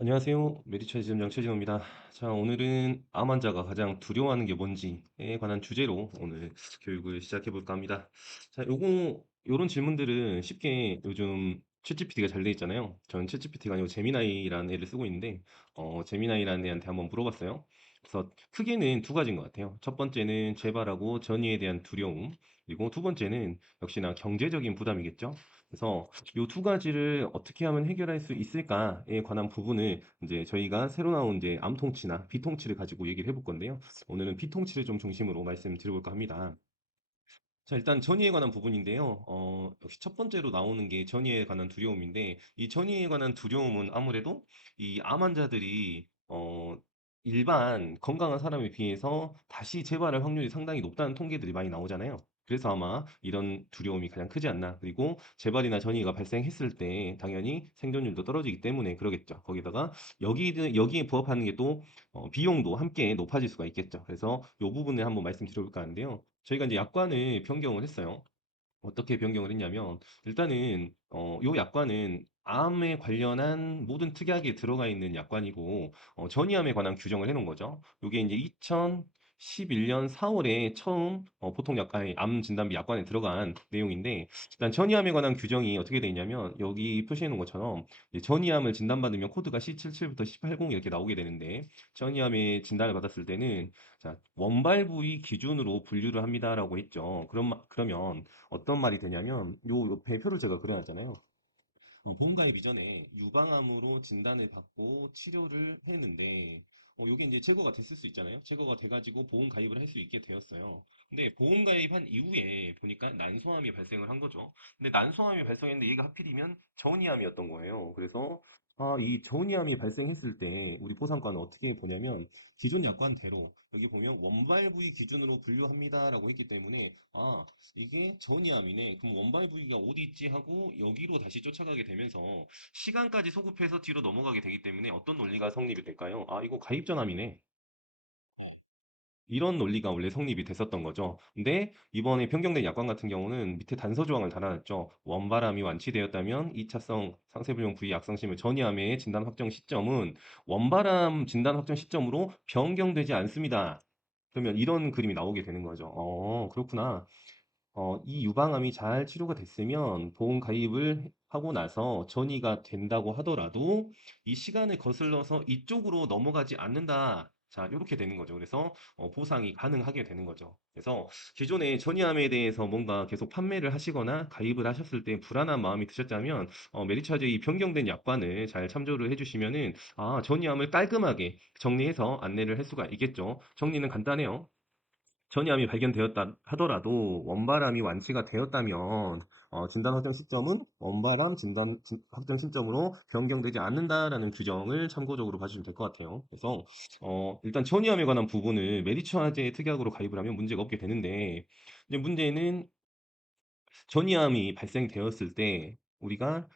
안녕하세요. 메디처 지점장 최진호입니다. 자, 오늘은 암 환자가 가장 두려워하는 게 뭔지에 관한 주제로 오늘 교육을 시작해 볼까 합니다. 자, 요런 질문들은 쉽게 요즘 챗GPT가 잘 돼 있잖아요. 전 챗GPT가 아니고 제미나이라는 애를 쓰고 있는데, 제미나이라는 애한테 한번 물어봤어요. 그래서 크게는 두 가지인 것 같아요. 첫 번째는 재발하고 전이에 대한 두려움, 그리고 두 번째는 역시나 경제적인 부담이겠죠. 그래서 이 두 가지를 어떻게 하면 해결할 수 있을까에 관한 부분을 이제 저희가 새로 나온 이제 암통치나 비통치를 가지고 얘기를 해볼 건데요. 오늘은 비통치를 좀 중심으로 말씀드려볼까 합니다. 자, 일단 전이에 관한 부분인데요. 역시 첫 번째로 나오는 게 전이에 관한 두려움인데, 이 전이에 관한 두려움은 아무래도 이 암 환자들이, 일반 건강한 사람에 비해서 다시 재발할 확률이 상당히 높다는 통계들이 많이 나오잖아요. 그래서 아마 이런 두려움이 가장 크지 않나. 그리고 재발이나 전이가 발생했을 때 당연히 생존율도 떨어지기 때문에 그러겠죠. 거기다가 여기에 부합하는 게 또 비용도 함께 높아질 수가 있겠죠. 그래서 이 부분을 한번 말씀드려볼까 하는데요. 저희가 이제 약관을 변경을 했어요. 어떻게 변경을 했냐면 일단은 요 약관은 암에 관련한 모든 특약에 들어가 있는 약관이고 전이암에 관한 규정을 해놓은 거죠. 요게 이제 2011년 4월에 처음 보통 약관, 암 진단비 약관에 들어간 내용인데 일단 전이암에 관한 규정이 어떻게 돼 있냐면 여기 표시해 놓은 것처럼 이제 전이암을 진단받으면 코드가 C77부터 C80 이렇게 나오게 되는데 전이암의 진단을 받았을 때는 자, 원발 부위 기준으로 분류를 합니다라고 했죠. 그러면 어떤 말이 되냐면 요 옆에 표를 제가 그려놨잖아요. 보험 가입 이전에 유방암으로 진단을 받고 치료를 했는데 요게 이제 제거가 됐을 수 있잖아요. 제거가 돼가지고 보험 가입을 할 수 있게 되었어요. 근데 보험 가입한 이후에 보니까 난소암이 발생을 한 거죠. 근데 난소암이 발생했는데 얘가 하필이면 전이암이었던 거예요. 그래서 이 전이암이 발생했을 때 우리 보상과는 어떻게 보냐면 기존 약관대로 여기 보면 원발 부위 기준으로 분류합니다라고 했기 때문에 이게 전이암이네. 그럼 원발 부위가 어디 있지 하고 여기로 다시 쫓아가게 되면서 시간까지 소급해서 뒤로 넘어가게 되기 때문에 어떤 논리가 성립이 될까요? 이거 가입전암이네. 이런 논리가 원래 성립이 됐었던 거죠. 근데 이번에 변경된 약관 같은 경우는 밑에 단서 조항을 달아놨죠. 원바람이 완치되었다면 2차성 상세불용 부위 악성심을 전이암의 진단 확정 시점은 원바람 진단 확정 시점으로 변경되지 않습니다. 그러면 이런 그림이 나오게 되는 거죠. 그렇구나. 이 유방암이 잘 치료가 됐으면 보험 가입을 하고 나서 전이가 된다고 하더라도 이 시간을 거슬러서 이쪽으로 넘어가지 않는다. 자, 이렇게 되는 거죠. 그래서 보상이 가능하게 되는 거죠. 그래서 기존에 전이암에 대해서 뭔가 계속 판매를 하시거나 가입을 하셨을 때 불안한 마음이 드셨다면 메디차즈 이 변경된 약관을 잘 참조를 해주시면은 전이암을 깔끔하게 정리해서 안내를 할 수가 있겠죠. 정리는 간단해요. 전이암이 발견되었다 하더라도 원바람이 완치가 되었다면 진단 확정 시점은 원바람 확정 시점으로 변경되지 않는다라는 규정을 참고적으로 봐주시면 될 것 같아요. 그래서 일단 전이암에 관한 부분을 메디처아제 특약으로 가입을 하면 문제가 없게 되는데 이제 문제는 전이암이 발생되었을 때 우리가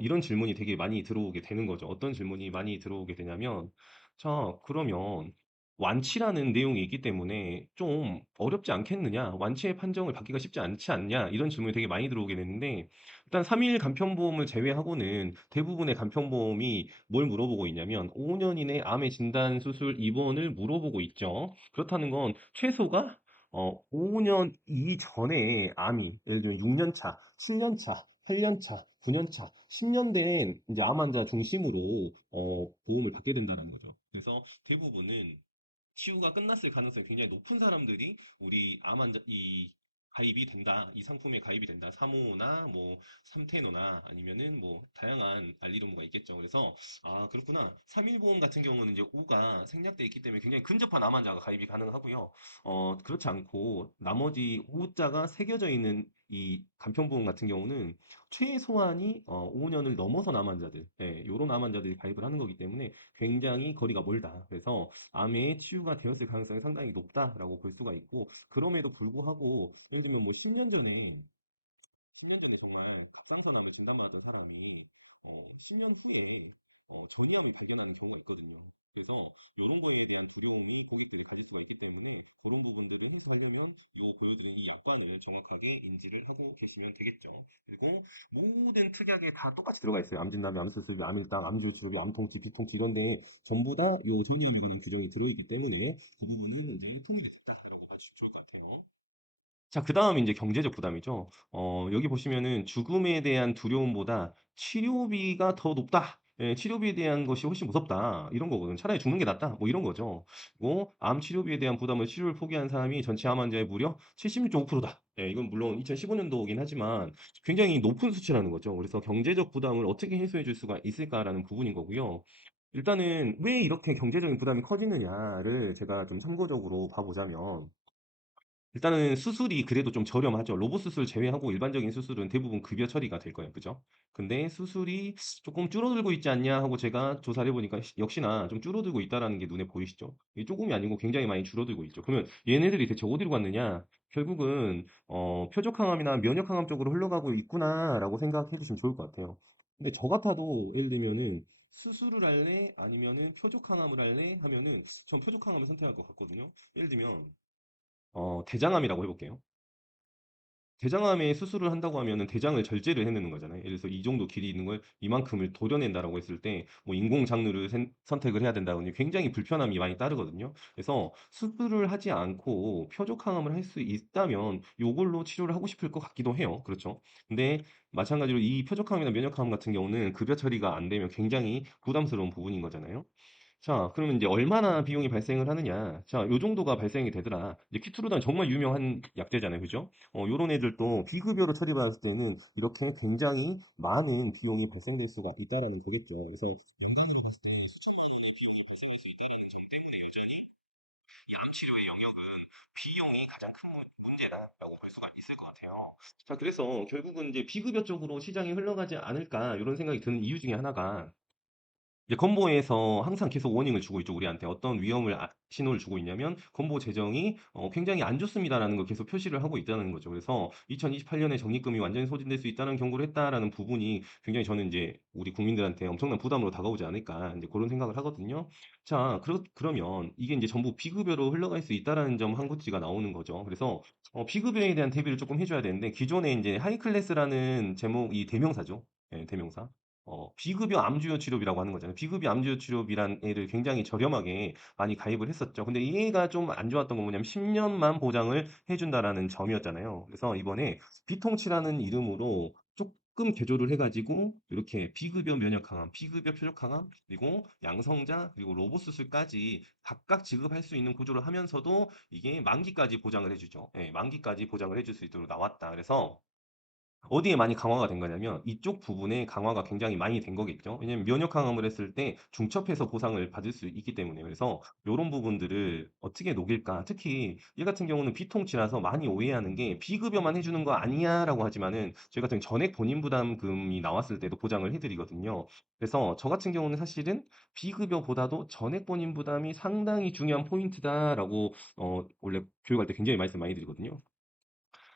이런 질문이 되게 많이 들어오게 되는 거죠. 어떤 질문이 많이 들어오게 되냐면, 자, 그러면 완치라는 내용이 있기 때문에 좀 어렵지 않겠느냐? 완치의 판정을 받기가 쉽지 않지 않냐? 이런 질문이 되게 많이 들어오게 되는데, 일단 3일 간편보험을 제외하고는 대부분의 간편보험이 뭘 물어보고 있냐면, 5년 이내 암의 진단 수술 입원을 물어보고 있죠. 그렇다는 건 최소가 5년 이전에 암이, 예를 들면 6년 차, 7년 차, 8년 차, 9년 차, 10년 된 이제 암 환자 중심으로 보험을 받게 된다는 거죠. 그래서 대부분은 치유가 끝났을 가능성이 굉장히 높은 사람들이 우리 암 환자 이 가입이 된다. 이 상품에 가입이 된다. 3호나 뭐 3테노나 아니면은 뭐 다양한 알리르모가 있겠죠. 그래서 그렇구나. 3일보험 같은 경우는 이제 O가 생략돼 있기 때문에 굉장히 근접한 암 환자가 가입이 가능하고요. 그렇지 않고 나머지 O자가 새겨져 있는 이 간편보험 같은 경우는 최소한이 5년을 넘어선 암 환자들, 예, 요런 암 환자들이 가입을 하는 거기 때문에 굉장히 거리가 멀다. 그래서 암에 치유가 되었을 가능성이 상당히 높다라고 볼 수가 있고, 그럼에도 불구하고, 예를 들면 뭐 10년 전에 정말 갑상선암을 진단받았던 사람이 10년 후에 전이암을 발견하는 경우가 있거든요. 그래서 이런 거에 대한 두려움이 고객들이 가질 수가 있기 때문에 그런 부분들을 해소하려면 요 보여드린 이 약관을 정확하게 인지를 하고 계시면 되겠죠. 그리고 모든 특약에 다 똑같이 들어가 있어요. 암진단비, 암수술비, 암일당, 암주주비, 암통치, 비통치 이런데 전부 다 요 전이암에 관한 규정이 들어있기 때문에 그 부분은 이제 통일이 됐다라고 봐주시면 좋을 것 같아요. 자, 그 다음 이제 경제적 부담이죠. 여기 보시면은 죽음에 대한 두려움보다 치료비가 더 높다. 예, 치료비에 대한 것이 훨씬 무섭다. 이런 거거든. 차라리 죽는 게 낫다. 뭐 이런 거죠. 그리고 암 치료비에 대한 부담을 치료를 포기한 사람이 전체 암 환자의 무려 76.5%다. 예, 이건 물론 2015년도이긴 하지만 굉장히 높은 수치라는 거죠. 그래서 경제적 부담을 어떻게 해소해 줄 수가 있을까라는 부분인 거고요. 일단은 왜 이렇게 경제적인 부담이 커지느냐를 제가 좀 참고적으로 봐보자면 일단은 수술이 그래도 좀 저렴하죠. 로봇 수술 제외하고 일반적인 수술은 대부분 급여 처리가 될 거예요. 그죠? 근데 수술이 조금 줄어들고 있지 않냐 하고 제가 조사를 해보니까 역시나 좀 줄어들고 있다라는 게 눈에 보이시죠? 이게 조금이 아니고 굉장히 많이 줄어들고 있죠. 그러면 얘네들이 대체 어디로 갔느냐? 결국은 표적항암이나 면역항암 쪽으로 흘러가고 있구나라고 생각해 주시면 좋을 것 같아요. 근데 저 같아도 예를 들면은 수술을 할래? 아니면은 표적항암을 할래? 하면은 전 표적항암을 선택할 것 같거든요. 예를 들면 대장암이라고 해볼게요. 대장암에 수술을 한다고 하면은 대장을 절제를 해내는 거잖아요. 예를 들어서 이 정도 길이 있는 걸 이만큼을 도려낸다라고 했을 때 뭐 인공 장르를 선택을 해야 된다든지 굉장히 불편함이 많이 따르거든요. 그래서 수술을 하지 않고 표적항암을 할 수 있다면 요걸로 치료를 하고 싶을 것 같기도 해요. 그렇죠. 근데 마찬가지로 이 표적항암이나 면역항암 같은 경우는 급여 처리가 안 되면 굉장히 부담스러운 부분인 거잖아요. 자, 그러면 이제 얼마나 비용이 발생을 하느냐? 자, 요 정도가 발생이 되더라. 이제 키투르단 정말 유명한 약제잖아요, 그죠? 요런 애들도 비급여로 처리받았을 때는 이렇게 굉장히 많은 비용이 발생될 수가 있다라는 거겠죠. 그래서 연간으로 봤을 때 수천 만 원의 비용이 발생할 수 있다는 점 때문에 여전히 이 암 치료의 영역은 비용이 가장 큰 문제다라고 볼 수가 있을 것 같아요. 자, 그래서 결국은 이제 비급여 쪽으로 시장이 흘러가지 않을까 이런 생각이 드는 이유 중에 하나가 이제 건보에서 항상 계속 워닝을 주고 있죠, 우리한테. 어떤 위험을 신호를 주고 있냐면 건보 재정이 굉장히 안 좋습니다라는 걸 계속 표시를 하고 있다는 거죠. 그래서 2028년에 적립금이 완전히 소진될 수 있다는 경고를 했다라는 부분이 굉장히 저는 이제 우리 국민들한테 엄청난 부담으로 다가오지 않을까 이제 그런 생각을 하거든요. 자, 그러면 이게 이제 전부 비급여로 흘러갈 수 있다라는 점 한 구찌가 나오는 거죠. 그래서 비급여에 대한 대비를 조금 해줘야 되는데 기존에 이제 하이클래스라는 제목이 대명사죠. 예, 대명사. 비급여 암주요 치료비라고 하는 거잖아요. 비급여 암주요 치료비란 애를 굉장히 저렴하게 많이 가입을 했었죠. 근데 이 애가 좀 안 좋았던 건 뭐냐면 10년만 보장을 해준다라는 점이었잖아요. 그래서 이번에 비통치라는 이름으로 조금 개조를 해가지고 이렇게 비급여 면역항암, 비급여 표적항암, 그리고 양성자, 그리고 로봇 수술까지 각각 지급할 수 있는 구조를 하면서도 이게 만기까지 보장을 해주죠. 예, 만기까지 보장을 해줄 수 있도록 나왔다. 그래서 어디에 많이 강화가 된 거냐면 이쪽 부분에 강화가 굉장히 많이 된 거겠죠. 왜냐면 면역 강화를 했을 때 중첩해서 보상을 받을 수 있기 때문에 그래서 이런 부분들을 어떻게 녹일까? 특히 얘 같은 경우는 비통치라서 많이 오해하는 게 비급여만 해주는 거 아니야라고 하지만은 저희 같은 경우 전액 본인 부담금이 나왔을 때도 보장을 해드리거든요. 그래서 저 같은 경우는 사실은 비급여보다도 전액 본인 부담이 상당히 중요한 포인트다라고 원래 교육할 때 굉장히 말씀 많이 드리거든요.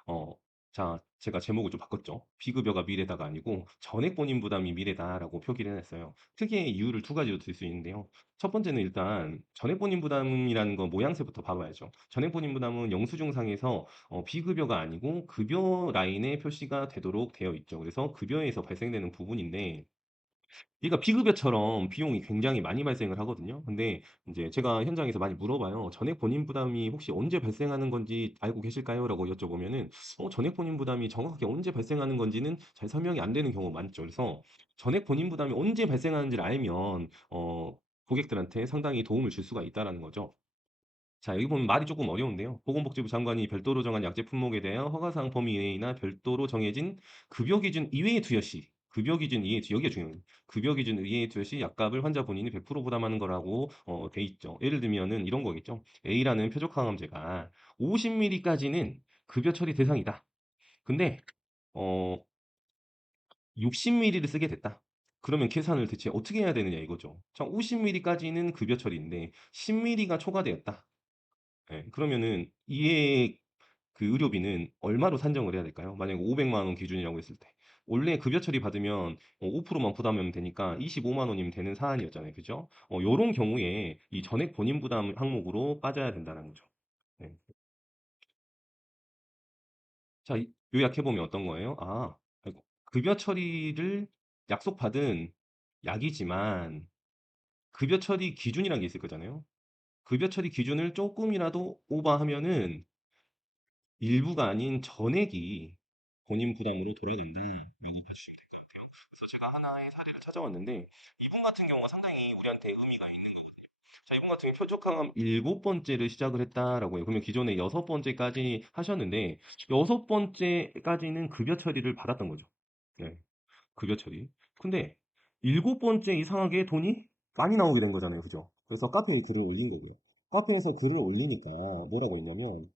어, 자, 제가 제목을 좀 바꿨죠. 비급여가 미래다가 아니고 전액 본인 부담이 미래다라고 표기를 해놨어요. 크게 이유를 두 가지로 들 수 있는데요. 첫 번째는 일단 전액 본인 부담이라는 거 모양새부터 봐봐야죠. 전액 본인 부담은 영수증상에서 비급여가 아니고 급여 라인에 표시가 되도록 되어 있죠. 그래서 급여에서 발생되는 부분인데 얘가 비급여처럼 비용이 굉장히 많이 발생을 하거든요. 근데 이제 제가 현장에서 많이 물어봐요. 전액 본인 부담이 혹시 언제 발생하는 건지 알고 계실까요? 라고 여쭤보면은 전액 본인 부담이 정확하게 언제 발생하는 건지는 잘 설명이 안 되는 경우가 많죠. 그래서 전액 본인 부담이 언제 발생하는지를 알면 고객들한테 상당히 도움을 줄 수가 있다라는 거죠. 자, 여기 보면 말이 조금 어려운데요. 보건복지부 장관이 별도로 정한 약제 품목에 대한 허가사항 범위 이내이나 별도로 정해진 급여 기준 이외의 투여 시, 급여 기준 이외의 투여, 여기가 중요해요. 급여 기준 이외의 투여 시 약값을 환자 본인이 100% 부담하는 거라고 돼 있죠. 예를 들면은 이런 거겠죠. A라는 표적항암제가 50ml까지는 급여 처리 대상이다. 근데 어, 60ml를 쓰게 됐다. 그러면 계산을 대체 어떻게 해야 되느냐 이거죠. 자, 50ml까지는 급여 처리인데 10ml가 초과되었다. 예, 그러면은 이에 그 의료비는 얼마로 산정을 해야 될까요? 만약에 500만 원 기준이라고 했을 때. 원래 급여 처리 받으면 5%만 부담하면 되니까 25만 원이면 되는 사안이었잖아요. 그죠? 요런 경우에 이 전액 본인 부담 항목으로 빠져야 된다는 거죠. 네. 자, 요약해보면 어떤 거예요? 아이고. 급여 처리를 약속받은 약이지만 급여 처리 기준이라는 게 있을 거잖아요. 급여 처리 기준을 조금이라도 오버하면은 일부가 아닌 전액이 본인 부담으로 돌아간다라고 봐주시면 돼요. 그래서 제가 하나의 사례를 찾아왔는데 이분 같은 경우가 상당히 우리한테 의미가 있는 거거든요. 자, 이분 같은 경우 표적항암 일곱 번째를 시작을 했다라고 해요. 그러면 기존에 여섯 번째까지 하셨는데 여섯 번째까지는 급여 처리를 받았던 거죠. 네, 급여 처리. 근데 일곱 번째 이상하게 돈이 많이 나오게 된 거잖아요. 그죠? 그래서 카페에 글을 올린 거고요. 카페에서 글을 올리니까 뭐라고 했냐면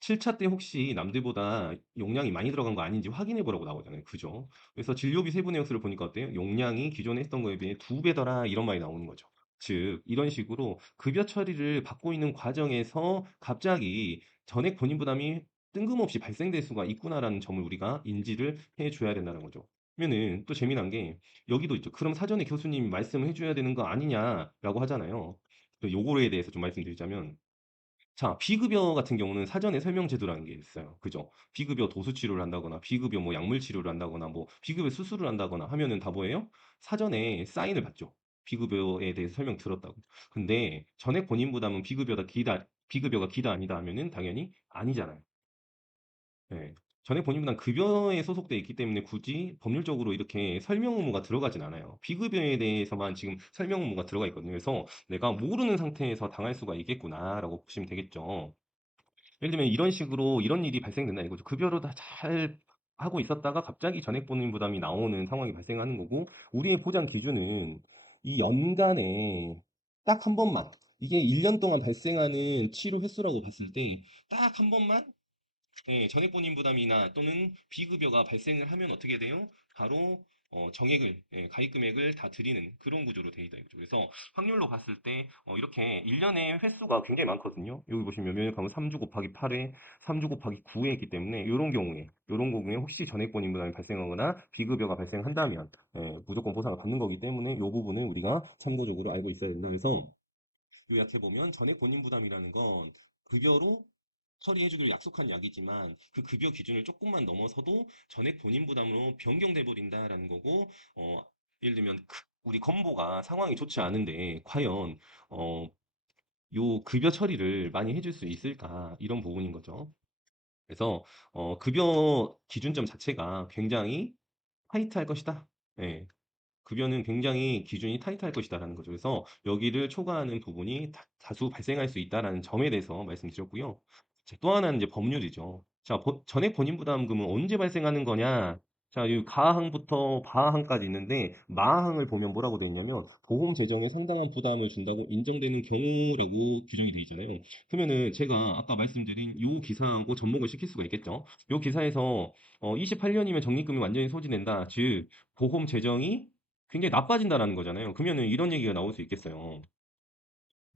7차 때 혹시 남들보다 용량이 많이 들어간 거 아닌지 확인해 보라고 나오잖아요. 그죠? 그래서 진료비 세부 내역서를 보니까 어때요? 용량이 기존에 했던 거에 비해 두 배더라 이런 말이 나오는 거죠. 즉 이런 식으로 급여 처리를 받고 있는 과정에서 갑자기 전액 본인 부담이 뜬금없이 발생될 수가 있구나라는 점을 우리가 인지를 해 줘야 된다는 거죠. 그러면은 또 재미난 게 여기도 있죠. 그럼 사전에 교수님이 말씀을 해 줘야 되는 거 아니냐라고 하잖아요. 또 요거에 대해서 좀 말씀드리자면 자, 비급여 같은 경우는 사전에 설명 제도라는 게 있어요. 그죠? 비급여 도수 치료를 한다거나, 비급여 뭐 약물 치료를 한다거나, 뭐 비급여 수술을 한다거나 하면은 다 뭐예요? 사전에 사인을 받죠. 비급여에 대해서 설명 들었다고. 근데 전액 본인 부담은 비급여가 기다 아니다 하면은 당연히 아니잖아요. 네. 전액 본인 부담 급여에 소속돼 있기 때문에 굳이 법률적으로 이렇게 설명 의무가 들어가진 않아요. 비급여에 대해서만 지금 설명 의무가 들어가 있거든요. 그래서 내가 모르는 상태에서 당할 수가 있겠구나라고 보시면 되겠죠. 예를 들면 이런 식으로 이런 일이 발생된다 이거죠. 급여로 다 잘 하고 있었다가 갑자기 전액 본인 부담이 나오는 상황이 발생하는 거고 우리의 보장 기준은 이 연간에 딱 한 번만 이게 1년 동안 발생하는 치료 횟수라고 봤을 때 딱 한 번만 전액 본인 부담이나 또는 비급여가 발생을 하면 어떻게 돼요? 바로 정액을 가입 금액을 다 드리는 그런 구조로 돼 있다 이거죠. 그래서 확률로 봤을 때 이렇게 1년에 횟수가 굉장히 많거든요. 여기 보시면 면역하면 3주 곱하기 8회, 3주 곱하기 9회 있기 때문에 이런 경우에 혹시 전액 본인 부담이 발생하거나 비급여가 발생한다면 무조건 보상을 받는 거기 때문에 이 부분은 우리가 참고적으로 알고 있어야 된다. 그래서 요약해보면 전액 본인 부담이라는 건 급여로 처리해주기로 약속한 약이지만 그 급여 기준을 조금만 넘어서도 전액 본인 부담으로 변경돼 버린다라는 거고 예를 들면 우리 건보가 상황이 좋지 않은데 과연 요 급여 처리를 많이 해줄 수 있을까 이런 부분인 거죠. 그래서 급여 기준점 자체가 굉장히 타이트할 것이다. 예, 급여는 굉장히 기준이 타이트할 것이다라는 거죠. 그래서 여기를 초과하는 부분이 다수 발생할 수 있다라는 점에 대해서 말씀드렸고요. 자, 또 하나는 이제 법률이죠. 자, 전액 본인 부담금은 언제 발생하는 거냐? 자, 이 가항부터 바항까지 있는데 마항을 보면 뭐라고 되어 있냐면 보험 재정에 상당한 부담을 준다고 인정되는 경우라고 규정이 되어 있잖아요. 그러면은 제가 아까 말씀드린 요 기사하고 접목을 시킬 수가 있겠죠. 요 기사에서 28년이면 적립금이 완전히 소진된다. 즉 보험 재정이 굉장히 나빠진다라는 거잖아요. 그러면은 이런 얘기가 나올 수 있겠어요.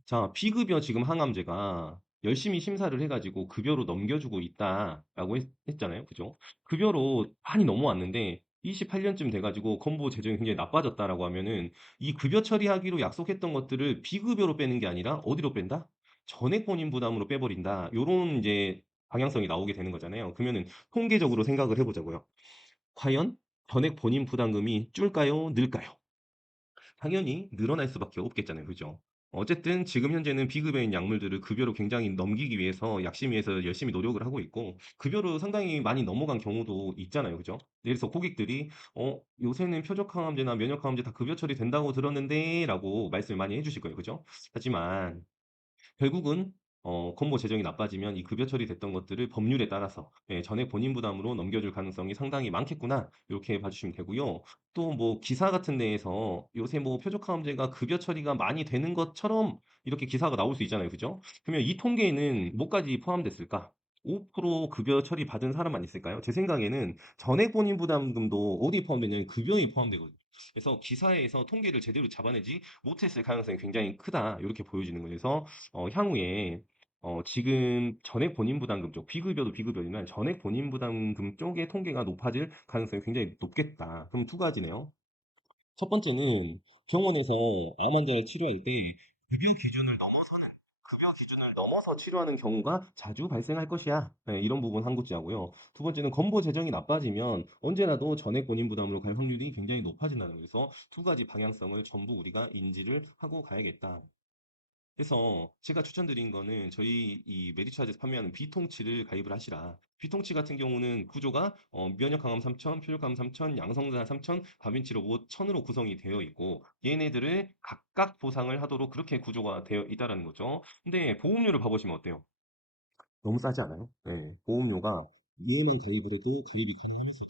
자, 비급여 지금 항암제가 열심히 심사를 해가지고 급여로 넘겨주고 있다라고 잖아요 그죠? 급여로 많이 넘어왔는데 28년쯤 돼가지고 건보 재정이 굉장히 나빠졌다라고 하면은 이 급여 처리하기로 약속했던 것들을 비급여로 빼는 게 아니라 어디로 뺀다? 전액 본인 부담으로 빼버린다. 요런 이제 방향성이 나오게 되는 거잖아요. 그러면은 통계적으로 생각을 해보자고요. 과연 전액 본인 부담금이 줄까요? 늘까요? 당연히 늘어날 수밖에 없겠잖아요. 그죠? 어쨌든 지금 현재는 비급여인 약물들을 급여로 굉장히 넘기기 위해서 약심위에서 열심히 노력을 하고 있고 급여로 상당히 많이 넘어간 경우도 있잖아요. 그죠? 그래서 고객들이 요새는 표적항암제나 면역항암제 다 급여 처리된다고 들었는데 라고 말씀을 많이 해주실 거예요. 그죠? 하지만 결국은 건보 재정이 나빠지면 이 급여 처리됐던 것들을 법률에 따라서 전액 본인 부담으로 넘겨줄 가능성이 상당히 많겠구나 이렇게 봐주시면 되고요. 또 뭐 기사 같은 데에서 요새 뭐 표적항암제가 급여 처리가 많이 되는 것처럼 이렇게 기사가 나올 수 있잖아요, 그죠? 그러면 이 통계에는 뭐까지 포함됐을까? 5% 급여 처리 받은 사람만 있을까요? 제 생각에는 전액 본인 부담금도 어디에 포함되냐면 급여에 포함되거든요. 그래서 기사에서 통계를 제대로 잡아내지 못했을 가능성이 굉장히 크다 이렇게 보여지는 거예요. 그래서 향후에 지금 전액 본인 부담금 쪽, 비급여도 비급여지만 전액 본인 부담금 쪽의 통계가 높아질 가능성이 굉장히 높겠다. 그럼 두 가지네요. 첫 번째는 병원에서 암 환자를 치료할 때 급여 기준을 넘어서 치료하는 경우가 자주 발생할 것이야. 네, 이런 부분 한 군째하고요. 두 번째는 건보 재정이 나빠지면 언제라도 전액 본인 부담으로 갈 확률이 굉장히 높아진다는 거에서 두 가지 방향성을 전부 우리가 인지를 하고 가야겠다. 그래서 제가 추천드린 거는 저희 이 메디차에서 판매하는 비통치를 가입을 하시라. 비통치 같은 경우는 구조가 면역 강함 3000, 표적 강함 3000, 양성자 3000, 다빈치 로봇 1000으로 구성이 되어 있고 얘네들을 각각 보상을 하도록 그렇게 구조가 되어 있다라는 거죠. 근데 보험료를 봐보시면 어때요? 너무 싸지 않아요? 네, 보험료가 얘만 가입을 해도 가입이 가능하면서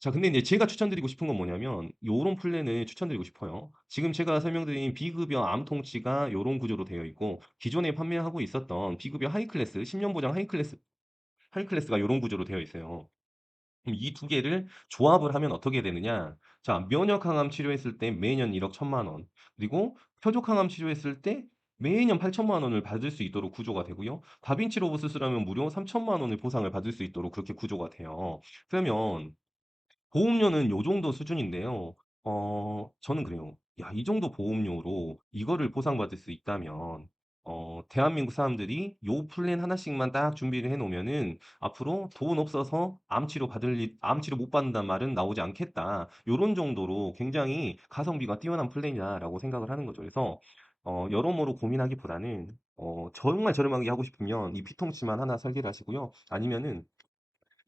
자, 근데 이제 제가 추천드리고 싶은 건 뭐냐면, 요런 플랜을 추천드리고 싶어요. 지금 제가 설명드린 비급여 암통치가 요런 구조로 되어 있고, 기존에 판매하고 있었던 비급여 하이클래스, 10년 보장 하이클래스가 요런 구조로 되어 있어요. 그럼 이 두 개를 조합을 하면 어떻게 되느냐? 자, 면역 항암 치료했을 때 매년 1억 1천만 원, 그리고 표적 항암 치료했을 때 매년 8천만 원을 받을 수 있도록 구조가 되고요. 다빈치 로봇 수술하면 무료 3천만 원을 보상을 받을 수 있도록 그렇게 구조가 돼요. 그러면 보험료는 요 정도 수준인데요. 저는 그래요. 야, 이 정도 보험료로 이거를 보상받을 수 있다면, 대한민국 사람들이 요 플랜 하나씩만 딱 준비를 해 놓으면은 앞으로 돈 없어서 암 치료 못 받는다는 말은 나오지 않겠다. 요런 정도로 굉장히 가성비가 뛰어난 플랜이다라고 생각을 하는 거죠. 그래서, 여러모로 고민하기보다는, 정말 저렴하게 하고 싶으면 이 피통치만 하나 설계를 하시고요. 아니면은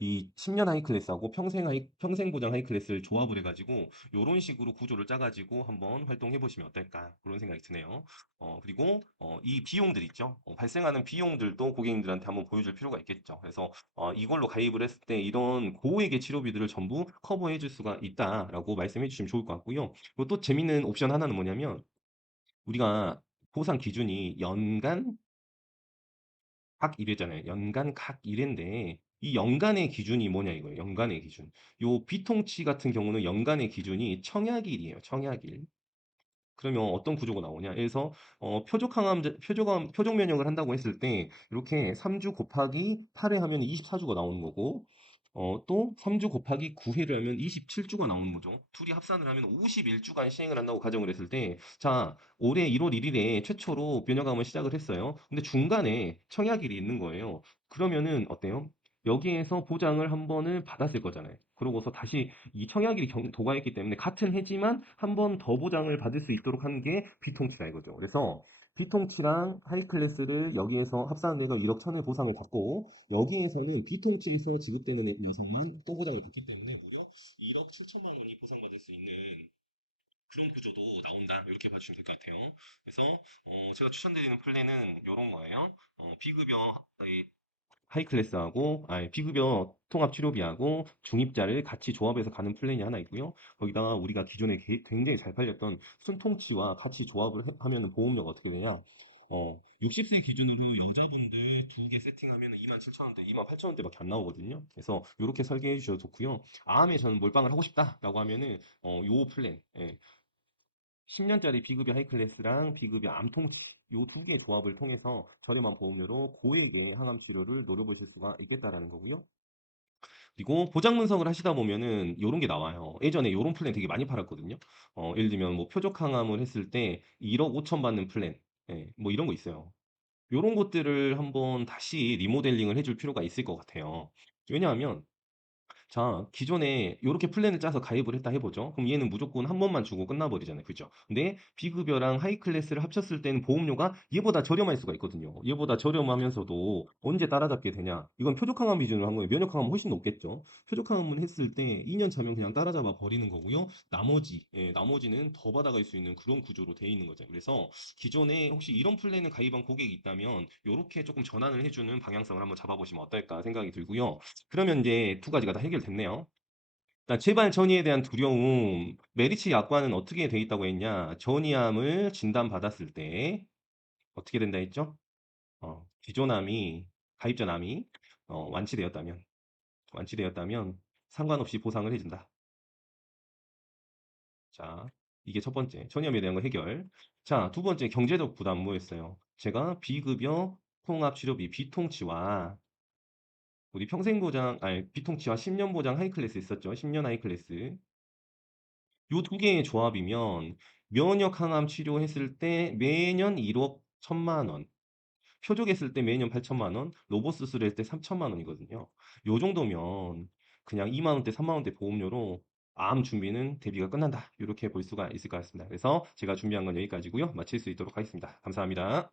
이 10년 하이 클래스하고 평생 보장 하이 클래스를 조합을 해가지고 요런 식으로 구조를 짜가지고 한번 활동해 보시면 어떨까 그런 생각이 드네요. 그리고 이 비용들 있죠. 발생하는 비용들도 고객님들한테 한번 보여줄 필요가 있겠죠. 그래서 이걸로 가입을 했을 때 이런 고액의 치료비들을 전부 커버해 줄 수가 있다라고 말씀해 주시면 좋을 것 같고요. 그리고 또 재밌는 옵션 하나는 뭐냐면 우리가 보상 기준이 연간 각 1회잖아요. 연간 각 1회인데 이 연간의 기준이 뭐냐 이거예요. 연간의 기준. 요 비통치 같은 경우는 연간의 기준이 청약일이에요. 청약일. 그러면 어떤 구조가 나오냐? 그래서 표적 면역을 한다고 했을 때 이렇게 3주 곱하기 8회 하면 24주가 나오는 거고 또 3주 곱하기 9회를 하면 27주가 나오는 거죠. 둘이 합산을 하면 51주간 시행을 한다고 가정을 했을 때 자, 올해 1월 1일에 최초로 면역암을 시작을 했어요. 근데 중간에 청약일이 있는 거예요. 그러면은 어때요? 여기에서 보장을 한 번을 받았을 거잖아요. 그러고서 다시 이 청약일이 도과했기 때문에 같은 해지만 한 번 더 보장을 받을 수 있도록 한 게 비통치다 이거죠. 그래서 비통치랑 하이클래스를 여기에서 합산한 데가 1억 천의 보상을 받고 여기에서는 비통치에서 지급되는 여성만 또 보장을 받기 때문에 무려 1억 7천만 원이 보상받을 수 있는 그런 구조도 나온다. 이렇게 봐주시면 될 것 같아요. 그래서 제가 추천드리는 플랜은 이런 거예요. 비급여 하이클래스하고 비급여 통합 치료비하고 중입자를 같이 조합해서 가는 플랜이 하나 있고요. 거기다가 우리가 기존에 굉장히 잘 팔렸던 순통치와 같이 조합을 하면 보험료가 어떻게 되냐? 60세 기준으로 여자분들 두 개 세팅하면 27,000원대, 28,000원대밖에 안 나오거든요. 그래서 이렇게 설계해 주셔도 좋고요. 암에 저는 몰빵을 하고 싶다라고 하면은 요 플랜, 10년짜리 비급여 하이클래스랑 비급여 암통치 요 두 개의 조합을 통해서 저렴한 보험료로 고액의 항암 치료를 노려보실 수가 있겠다라는 거고요. 그리고 보장 분석을 하시다 보면은 요런 게 나와요. 예전에 요런 플랜 되게 많이 팔았거든요. 예를 들면 뭐 표적 항암을 했을 때 1억 5천 받는 플랜, 뭐 이런 거 있어요. 요런 것들을 한번 다시 리모델링을 해줄 필요가 있을 것 같아요. 왜냐하면 자, 기존에 이렇게 플랜을 짜서 가입을 했다 해보죠. 그럼 얘는 무조건 한 번만 주고 끝나버리잖아요. 그죠? 근데 비급여랑 하이 클래스를 합쳤을 때는 보험료가 얘보다 저렴할 수가 있거든요. 얘보다 저렴하면서도 언제 따라잡게 되냐? 이건 표적항암 기준으로 한 거예요. 면역항암은 훨씬 높겠죠. 표적항암은 했을 때 2년 차면 그냥 따라잡아 버리는 거고요. 나머지는 더 받아갈 수 있는 그런 구조로 돼 있는 거죠. 그래서 기존에 혹시 이런 플랜을 가입한 고객이 있다면 이렇게 조금 전환을 해주는 방향성을 한번 잡아보시면 어떨까 생각이 들고요. 그러면 이제 두 가지가 다 해결됐네요. 일단 재발 전이에 대한 두려움, 메리츠 약관은 어떻게 돼 있다고 했냐? 전이암을 진단받았을 때 어떻게 된다 했죠? 기존암이 가입전암이 완치되었다면 완치되었다면 상관없이 보상을 해준다. 자, 이게 첫 번째, 전이암에 대한 거 해결. 자, 두 번째, 경제적 부담무였어요. 제가 비급여 통합치료비 비통치와 우리 평생보장, 아니, 비통치와 10년 보장 하이클래스 있었죠. 10년 하이클래스. 요 두 개의 조합이면 면역 항암 치료했을 때 매년 1억 1천만 원, 표적했을 때 매년 8천만 원, 로봇 수술했을 때 3천만 원이거든요. 요 정도면 그냥 2만 원대, 3만 원대 보험료로 암 준비는 대비가 끝난다. 이렇게 볼 수가 있을 것 같습니다. 그래서 제가 준비한 건 여기까지고요. 마칠 수 있도록 하겠습니다. 감사합니다.